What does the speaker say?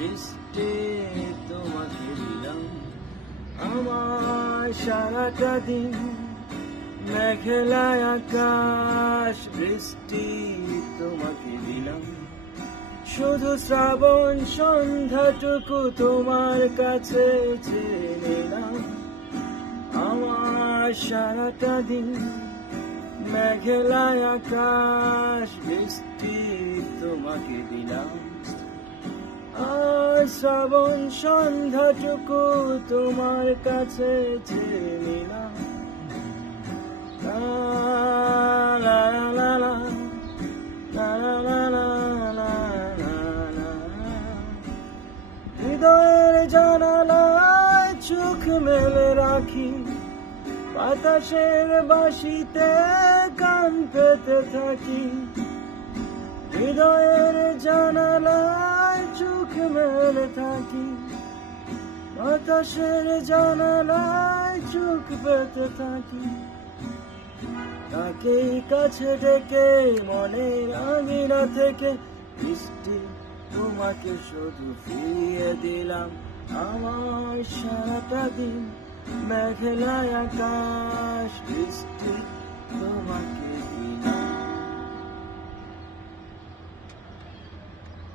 বৃষ্টি তোমাকে দিলাম আমার সারাটা দিন মেঘলা আকাশ বৃষ্টি তোমাকে দিলাম শুধু শ্রাবণ সন্ধ্যাটুকু তোমার কাছে চেয়ে নিলাম আমার সারাটা দিন মেঘলা আকাশ বৃষ্টি তোমাকে দিলাম আর শ্রাবণ সন্ধ্যাটুকু তোমার কাছে চেয়ে নিলাম লা লা লা লা লা লা লা লা লা। হৃদয়ের জানালায় চোখ মেলে রাখি বাতাসের বাঁশিতে কান পেতে থাকি হৃদয়ের জানালায় চোখ মেলে থাকি বাতাসের জানালায় চোখ পেতে থাকি তাকেই কাছে ডেকে মনের আঙিনা থেকে বৃষ্টি তোমাকে শুধু ফিরিয়ে দিলাম আমার সারাটা দিন মেঘলা আকাশ